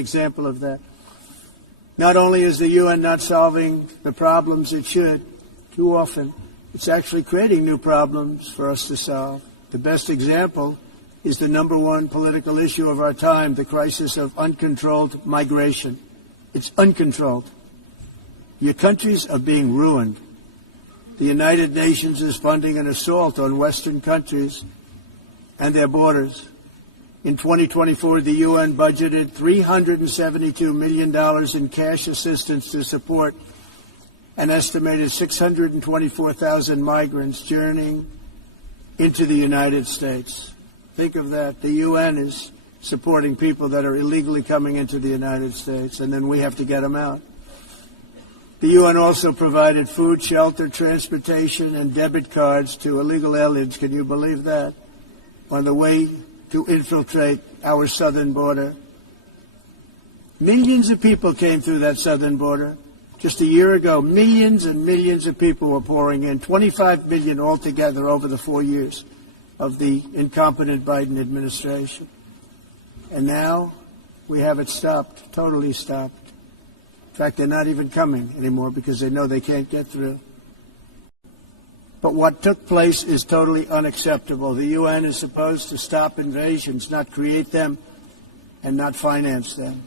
example of that. Not only is the UN not solving the problems it should, too often, it's actually creating new problems for us to solve. The best example is the number one political issue of our time, the crisis of uncontrolled migration. It's uncontrolled. Your countries are being ruined. The United Nations is funding an assault on Western countries and their borders. In 2024, the UN budgeted $372 million in cash assistance to support an estimated 624,000 migrants journeying into the United States. Think of that. The UN is supporting people that are illegally coming into the United States, and then we have to get them out. The UN also provided food, shelter, transportation, and debit cards to illegal aliens. Can you believe that? On the way to infiltrate our southern border. Millions of people came through that southern border. Just a year ago, millions and millions of people were pouring in, 25 million altogether over the 4 years of the incompetent Biden administration. And now we have it stopped, totally stopped. In fact, they're not even coming anymore because they know they can't get through. But what took place is totally unacceptable. The UN is supposed to stop invasions, not create them and not finance them.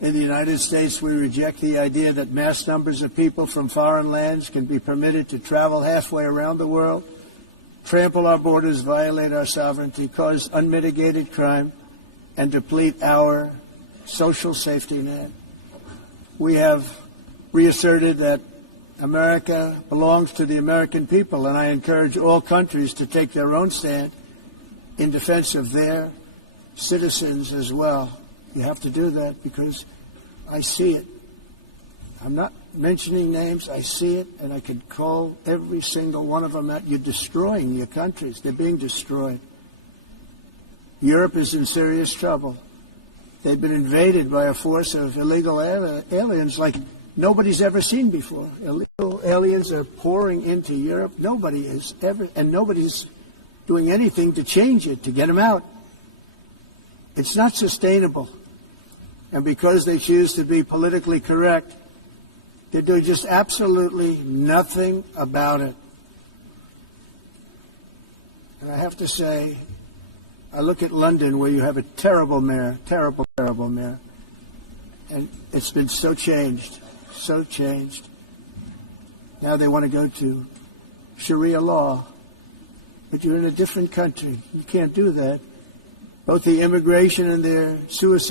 In the United States, we reject the idea that mass numbers of people from foreign lands can be permitted to travel halfway around the world, trample our borders, violate our sovereignty, cause unmitigated crime, and deplete our social safety net. We have reasserted that America belongs to the American people, and I encourage all countries to take their own stand in defense of their citizens as well. You have to do that because I see it. I'm not mentioning names. I see it, and I could call every single one of them out. You're destroying your countries. They're being destroyed. Europe is in serious trouble. They've been invaded by a force of illegal aliens like nobody's ever seen before. Illegal aliens are pouring into Europe. Nobody has ever, and nobody's doing anything to change it, to get them out. It's not sustainable. And because they choose to be politically correct, they're doing just absolutely nothing about it. And I have to say, I look at London where you have a terrible mayor, terrible mayor. And it's been so changed. Now they want to go to Sharia law. But you're in a different country. You can't do that. Both the immigration and their suicide